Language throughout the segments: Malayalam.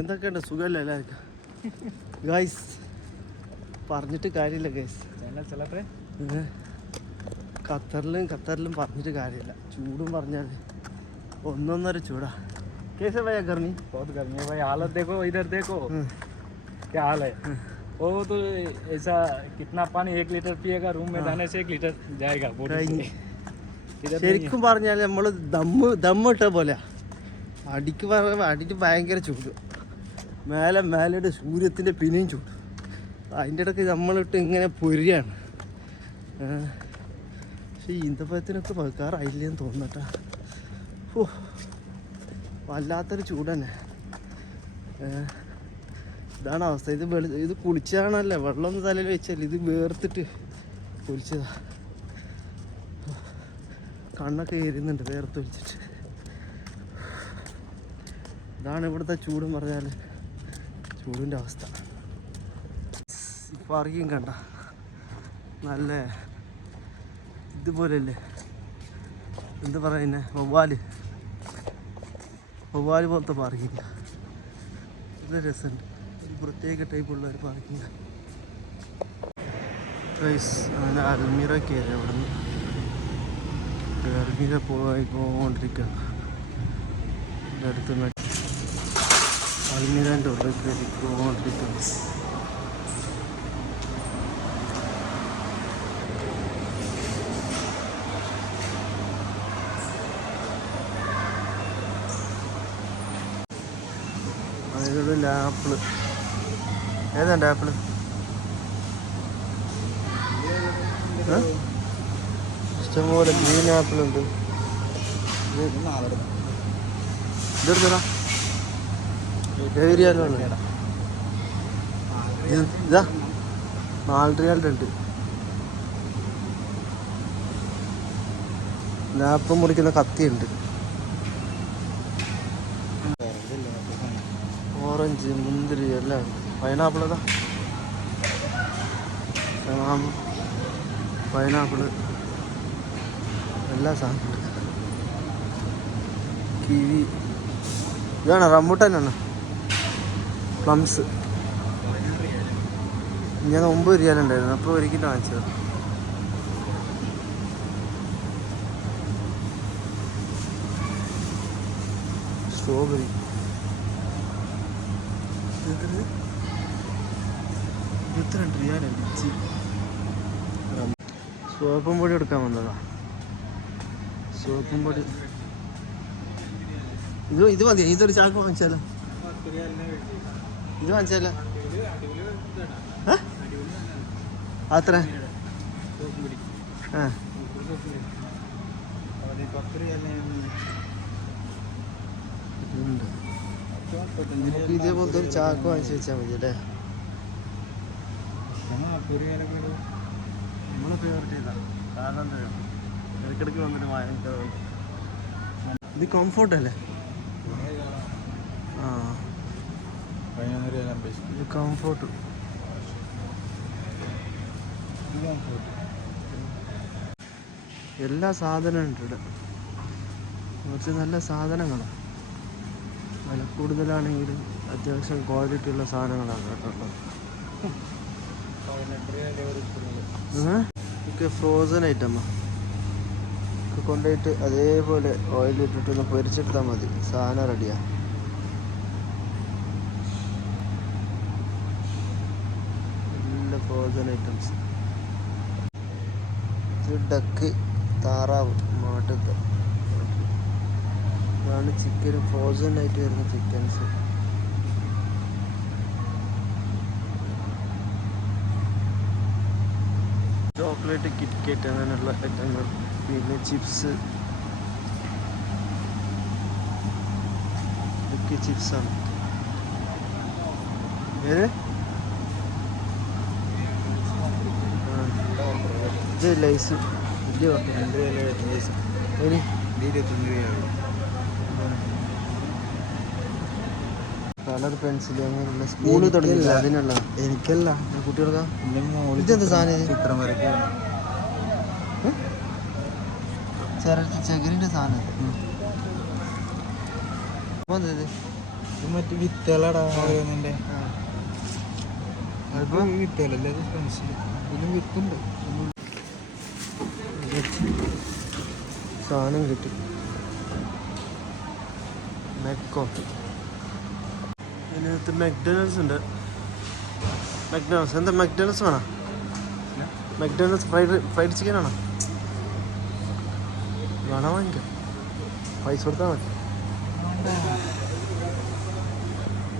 എന്തൊക്കെയുണ്ട്? സുഖമല്ല എല്ലാവർക്കും? ഗൈസ് പറഞ്ഞിട്ട് കാര്യമില്ല ഗൈസ്. ഖത്തറിലും പറഞ്ഞിട്ട് കാര്യമില്ല. ചൂടും പറഞ്ഞാൽ ഒന്നൊന്നര ചൂടാ. कैसे भैया गर्मी? बहुत गर्मी है भाई. हालत देखो, इधर देखो क्या हाल है. वो तो ऐसा कितना पानी 1 लीटर पिएगा, रूम में जाने से 1 लीटर जाएगा बॉडी में. ശരിക്കും പറഞ്ഞാൽ നമ്മൾ ദമ്മിട്ട പോലെ അടിക്ക് ഭയങ്കര ചൂട്. മേലെ സൂര്യത്തിൻ്റെ പിന്നെയും ചൂട്. അതിൻ്റെ ഇടയ്ക്ക് നമ്മളിട്ട് ഇങ്ങനെ പൊരിയാണ്. പക്ഷേ ഈന്തപ്പഴത്തിനൊക്കെ വെക്കാറായില്ലെന്ന് തോന്നട്ടാ. ഓ വല്ലാത്തൊരു ചൂട് തന്നെ. ഇതാണ് അവസ്ഥ. ഇത് കുളിച്ചാണല്ലേ, വെള്ളമൊന്നും തലയിൽ വെച്ചല്ലേ, ഇത് വേർത്തിട്ട് കുളിച്ചതാ. കണ്ണൊക്കെ എരിയുന്നുണ്ട് വേർത്തൊലിച്ചിട്ട്. ഇതാണ് ഇവിടുത്തെ ചൂടെന്ന് പറഞ്ഞാൽ ചൂടിൻ്റെ അവസ്ഥ. പാർക്കിങ് കണ്ട നല്ല ഇതുപോലെയല്ലേ, എന്താ പറയുന്നത്, വവ്വാല് പോലത്തെ പാർക്കിങ്. ഇത് രസമുണ്ട്. ഒരു പ്രത്യേക ടൈപ്പുള്ള ഒരു പാർക്കിങ്. അങ്ങനെ അൽമീറ കയറി. അവിടെ നിന്ന് അൽമീറ പോയിക്കൊണ്ടിരിക്കുകയാണ്. എൻ്റെ അടുത്ത് അൽമീറൻ്റെ ഉള്ളിൽ കയറിക്കൊണ്ടിരിക്കുകയാണ്. അതിലുള്ള ആപ്പിള് ഏതാണ്ട് ആപ്പിള് ഇഷ്ടംപോലെ ഗ്രീൻ ആപ്പിളുണ്ട്. ഇതെടുത്തടാ ഏരിയയിലാണ്. ഇതാ 4 റിയാലിൻ്റെ ഉണ്ട്. ആപ്പിൾ മുറിക്കുന്ന കത്തിയുണ്ട്. ഓറഞ്ച്, മുന്തിരി എല്ലാം ഉണ്ട്. പൈനാപ്പിൾ ഇതാ, പൈനാപ്പിള് എല്ലാ സാധനമുണ്ട്. കിവി ഇതാണ് റംബൂട്ടാനാണ്. പ്ലംസ് ഞാൻ 9 റിയാലുണ്ടായിരുന്നു, അപ്പോൾ 1 കിലോ വാങ്ങിച്ചത്. സ്ട്രോബെറി 22 റിയാലല്ലേ. സോപ്പും പൊടി എടുക്കാൻ വന്നതാ. സോപ്പും പൊടി ഇത് മതി. ഇതൊരു ചാക്ക് വാങ്ങിച്ചാലോ? ഇത് വാങ്ങിച്ചാലോ? അത്ര നമുക്ക് ഇതേപോലത്തെ ഒരു ചാക്ക് വാങ്ങിച്ച് വെച്ചാൽ മതി അല്ലേ? നമ്മളെ ഫേവറേറ്റ് ഇതാണ്. കാരണം എന്താ, ഇടയ്ക്കിടയ്ക്ക് വന്നിട്ട് വാങ്ങിക്കാറുണ്ട്. ഇത് കംഫോർട്ട് അല്ലേ? ആ ഇത് കംഫോർട്ട്. എല്ലാ സാധനവും ഉണ്ട് ഇവിടെ. കുറച്ച് നല്ല സാധനങ്ങളാണ്. വില കൂടുതലാണെങ്കിലും അത്യാവശ്യം ക്വാളിറ്റി ഉള്ള സാധനങ്ങളാണ് കേട്ടോ. ഒക്കെ ഫ്രോസൺ ഐറ്റമാ. കൊണ്ടുപോയിട്ട് അതേപോലെ ഓയിലിട്ടിട്ടൊന്ന് പൊരിച്ചെടുത്താൽ മതി, സാധനം റെഡിയാ. എല്ലാ ഫ്രോസൺ ഐറ്റംസ്. ഇത് ഡക്ക്, താറാവ്, മാട്ടത്ത്. ഇതാണ് ചിക്കൻ, ഫ്രോസൺ ആയിട്ട് വരുന്ന ചിക്കൻസ്. ചോക്ലേറ്റ്, കിറ്റ്കാറ്റ് അങ്ങനെയുള്ള ഐറ്റങ്ങൾ. പിന്നെ ചിപ്സ്, ഇതൊക്കെ ചിപ്സാണ്. ഇത് ലൈസ് വലിയ കളർ പെൻസിൽ അങ്ങനെയുള്ള സ്കൂളിൽ തുടങ്ങിയില്ല. അതിനുള്ള എനിക്കല്ല, കുട്ടികൾക്കാ. ഇതെന്താ സാധനം? ചിത്രം വരയ്ക്കാൻ ചകിരിൻ്റെ സാധനം. മറ്റേ വിത്തുകളടാ ഓരോന്നിന്റെ വിത്തുകളല്ലേ ഇതിലും വിത്തുണ്ട്. സാധനം കിട്ടി. മെക്കോ ഇതിനകത്ത് മെക്ഡൊണാൾഡ്സ് ഉണ്ട്. മെക്ഡൊണാൾഡ്സ് എന്താ മെക്ഡൊണാൾഡ്സ് വേണോ? മെക്ഡൊണാൾഡ്സ് ഫ്രൈഡ് ചിക്കൻ ആണോ? വേണം വാങ്ങിക്കാം, പൈസ കൊടുത്താൽ മതി.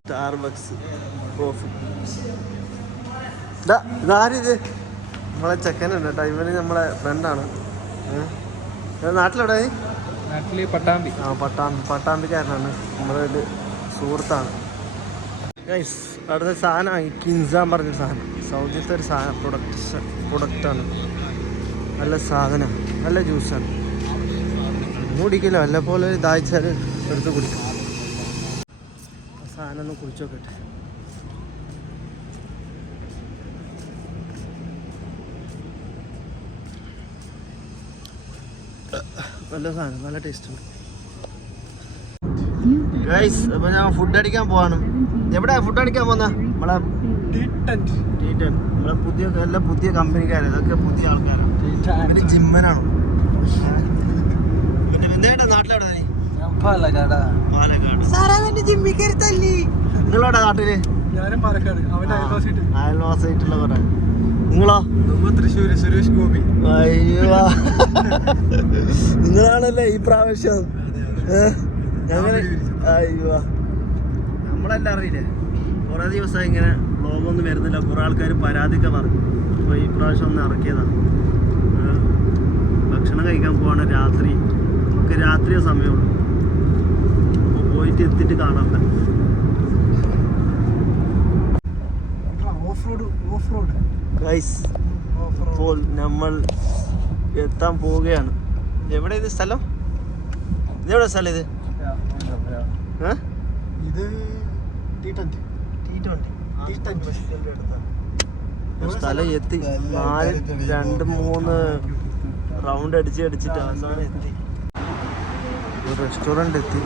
Starbucks coffee. ഇതാരിത്? നമ്മളെ ചെക്കനുണ്ട് കേട്ടോ, ഇവന് നമ്മളെ ഫ്രണ്ടാണ്. നാട്ടിലെവിടെ? നാട്ടില് പട്ടാമ്പി. ആ പട്ടാമ്പിക്കാരനാണ്, നമ്മുടെ ഒരു സുഹൃത്താണ്. ഗൈസ് അടുത്ത സാധനമാണ് കിൻസാൻ പറഞ്ഞ സാധനം. സൗദിയിലത്തെ ഒരു സാധനം പ്രൊഡക്റ്റാണ്. നല്ല സാധനം, നല്ല ജ്യൂസാണ്. കുടിക്കില്ല, വല്ല പോലെ ദാഹിച്ചാൽ എടുത്ത് കുടിക്കും. ആ സാധനം ഒന്ന് കുടിച്ചു നോക്കട്ടെ. നല്ല സാധനം, നല്ല ടേസ്റ്റ് ഉണ്ട്. ഗൈസ് അപ്പോൾ ഞാൻ ഫുഡ് അടിക്കാൻ പോവാണ്. എവിടെയാ ഫുഡ് അടിക്കാൻ പോകുന്ന? നമ്മളെ T10. നമ്മളെ എല്ലാം പുതിയ കമ്പനിക്കാരാണ്, ഇതൊക്കെ പുതിയ ആൾക്കാരാണ്. ജിമ്മനാണ്. പിന്നെ എന്താ നാട്ടിലെവിടെ? നിങ്ങളോടെ നാട്ടില്? അയൽവാസായിട്ടുള്ള കുറെ. നിങ്ങളോ? തൃശ്ശൂര് സുരേഷ് ഗോപി. അയ്യോ നിങ്ങളാണല്ലേ ഈ പ്രാവശ്യം. ഞങ്ങള് അയ്യോ നമ്മളെല്ലാം അറിയില്ലേ, കുറെ ദിവസമായി ഇങ്ങനെ വ്ളോഗൊന്നും വരുന്നില്ല. കുറെ ആൾക്കാർ പരാതിയൊക്കെ പറഞ്ഞു. അപ്പോൾ ഈ പ്രാവശ്യം ഒന്ന് ഇറക്കിയതാണ്. ഭക്ഷണം കഴിക്കാൻ പോവാണ് രാത്രി. നമുക്ക് രാത്രിയേ സമയമുള്ളൂ. അപ്പോൾ പോയിട്ട് എത്തിയിട്ട് കാണാം. ഗൈസ് ഇപ്പോൾ നമ്മൾ എത്താൻ പോവുകയാണ്. എവിടെ ഇത് സ്ഥലം? ഇതെവിടെ സ്ഥലം ഇത്? ഇത് T20. സ്ഥലം എത്തി. 2-3 റൗണ്ട് അടിച്ചിട്ട് അവസാനം എത്തി. ഒരു റെസ്റ്റോറൻറ്റ് എത്തി.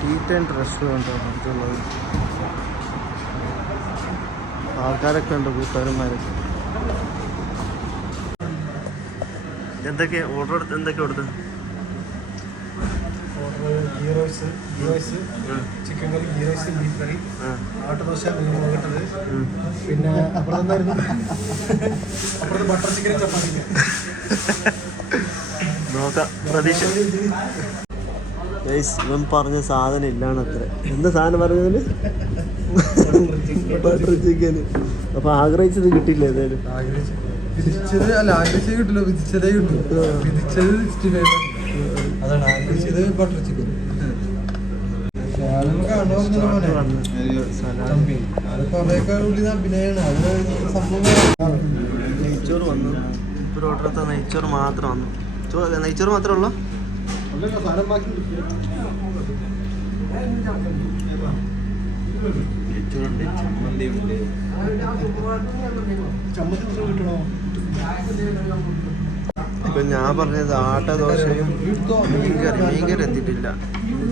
T10 റെസ്റ്റോറൻ്റ് ആണ് ഇതുള്ളത്. ആൾക്കാരൊക്കെ ഉണ്ട്, കൂട്ടുകാരന്മാരൊക്കെ. എന്തൊക്കെ ഓർഡർ എടുത്ത്? എന്തൊക്കെ കൊടുത്ത്? ഗീ റൈസ്, ചിക്കൻ കറി, ഗീ റൈസ്, ബീഫ് കറി, ആട്ടുദോശ, മീൻ മുളകിട്ടത്, പിന്നെ അപ്പുറത്ത് ബട്ടർ ചിക്കനും ചപ്പാത്തി. നോക്കാം പ്രതീക്ഷ. ഇവൻ പറഞ്ഞ സാധനം ഇല്ലാണ് അത്ര. എന്താ സാധനം പറഞ്ഞതിന്? ബട്ടർ ചിക്കന്. അപ്പൊ ആഗ്രഹിച്ചത് കിട്ടില്ല. ഏതായാലും വിധിച്ചത് അല്ല, ആഗ്രഹിച്ചത് കിട്ടില്ല, വിധിച്ചതേ കിട്ടും. വിധിച്ചത് 65. അതാണ് ആഗ്രഹിച്ചത് ബട്ടർ ചിക്കൻ. നെയ്ച്ചോറ് വന്നു. ഒരു ഓർഡറത്തെ നെയ്ച്ചോറ് മാത്രം വന്നു. നെയ്ച്ചോറ് മാത്രമേ ഉള്ളൂ. നെയ്ച്ചോറുണ്ട്, ചമ്മന്തി ഉണ്ട്. ഇപ്പൊ ഞാൻ പറഞ്ഞത് ആട്ട ദോശയും മീൻകറി എത്തിയിട്ടില്ല.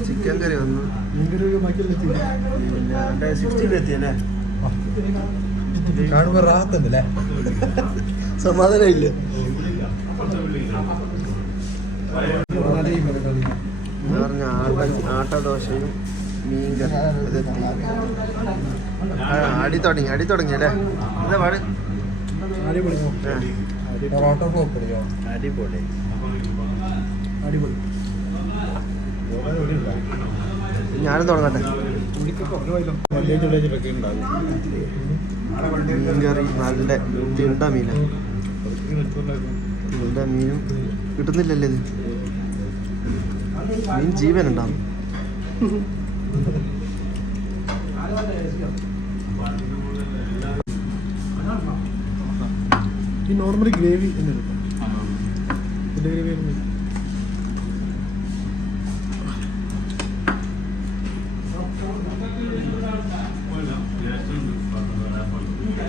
ചിക്കൻ കറി വന്നു. പിന്നെ 60 എത്തിയല്ലേ? സമാധാനം ഇല്ല. പറഞ്ഞ ആട്ട ദോശയും മീൻകറി ഇതെത്തി. അടി തുടങ്ങി അല്ലേ? എന്താ പാട്? അടിപൊളി. ഞാനും തുടങ്ങട്ടെ. മീൻകറി നല്ല തിണ്ട മീനാണ്. തിണ്ട മീനും കിട്ടുന്നില്ലല്ലേ ഇത്? മീൻ ജീവനുണ്ടാവും. ഈ നോർമലി ഗ്രേവി എന്നെടുക്കാം. ഗ്രേവി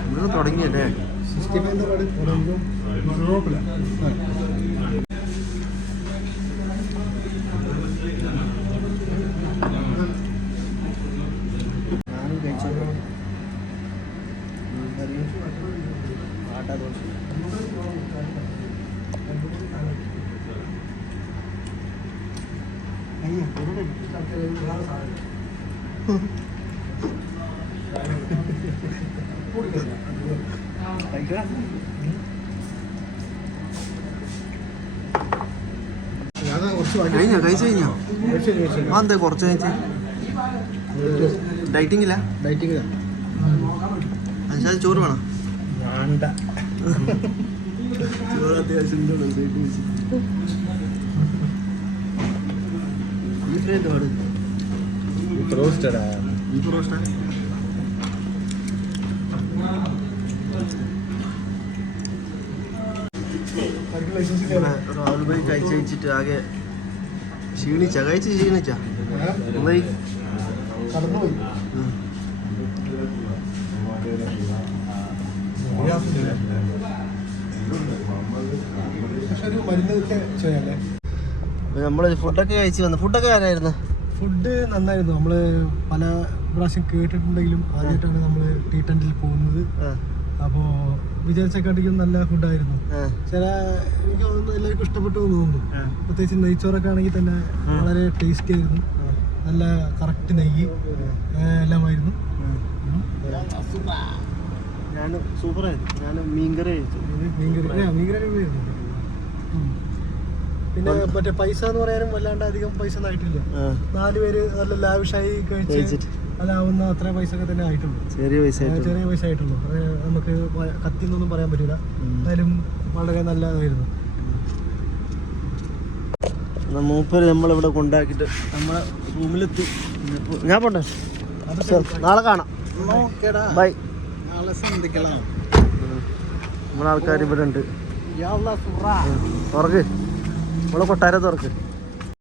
ഇവിടെ തുടങ്ങിയല്ലേ? 65 കുഴപ്പമില്ല. കഴിഞ്ഞോ കഴിച്ചു കഴിഞ്ഞോ? ആ എന്താ കുറച്ച് കഴിച്ച് ഡയറ്റിംഗ് ഇല്ല? ഡയറ്റിംഗ് അനുഷാദ് ചോറ് വേണം? വേണ്ട. ചോറ് അത്യാവശ്യം ബീഫ് റേറ്റ് പാട് റോസ്റ്റഡാ. ബീഫ് റോസ്റ്റാ? രാഹുൽ ഭായി കഴിച്ച് കഴിച്ചിട്ട് ആകെ ക്ഷീണിച്ച എന്തായി? കടന്നുപോയി. പക്ഷെ ഒരു മരുന്നൊക്കെ ചെയ്യല്ലേ. നമ്മള് ഫുഡൊക്കെ കഴിച്ച് വന്നു. ഫുഡൊക്കെ ആരായിരുന്നു? ഫുഡ് നന്നായിരുന്നു. നമ്മള് പല പ്രാവശ്യം കേട്ടിട്ടുണ്ടെങ്കിലും ആദ്യമായിട്ടാണ് നമ്മള് ടീ ടെന്റിൽ പോകുന്നത്. അപ്പോൾ വിചാരിച്ചേക്കാട്ടിക്കും നല്ല ഫുഡായിരുന്നു. ചില എനിക്ക് തോന്നുന്നു എല്ലാവർക്കും ഇഷ്ടപ്പെട്ടു എന്ന് തോന്നുന്നു. പ്രത്യേകിച്ച് നെയ്ച്ചോറൊക്കെ ആണെങ്കിൽ തന്നെ വളരെ ടേസ്റ്റി ആയിരുന്നു. നല്ല കറക്റ്റ് നെയ്യ് എല്ലാമായിരുന്നു. ഞാൻ സൂപ്പറായിരുന്നു. ഞാൻ മീൻകറി കഴിച്ചു. മീൻകറി പിന്നെ മറ്റേ പൈസ എന്ന് പറയാനും വല്ലാണ്ട് അധികം പൈസ ഒന്നും ആയിട്ടില്ല. 4 പേര് നല്ല ലാവിഷായി കഴിച്ചിട്ട് അതാവുന്ന അത്ര പൈസ ഒക്കെ തന്നെ ആയിട്ടുള്ളൂ. ചെറിയ പൈസ ആയിട്ടുള്ളൂ. അത് നമുക്ക് കത്തിന്നൊന്നും പറയാൻ പറ്റില്ല. എന്തായാലും വളരെ നല്ലതായിരുന്നു. മൂപ്പര് നമ്മളിവിടെ കൊണ്ടാക്കിയിട്ട് നമ്മളെ റൂമിലെത്തി. ഞാൻ പോട്ടെ, നാളെ കാണാം. ബൈ. നമ്മളെ ആൾക്കാർ ഇവിടെ ഉണ്ട്. തുറക്ക് നമ്മളെ കൊട്ടാരം തുറക്ക്.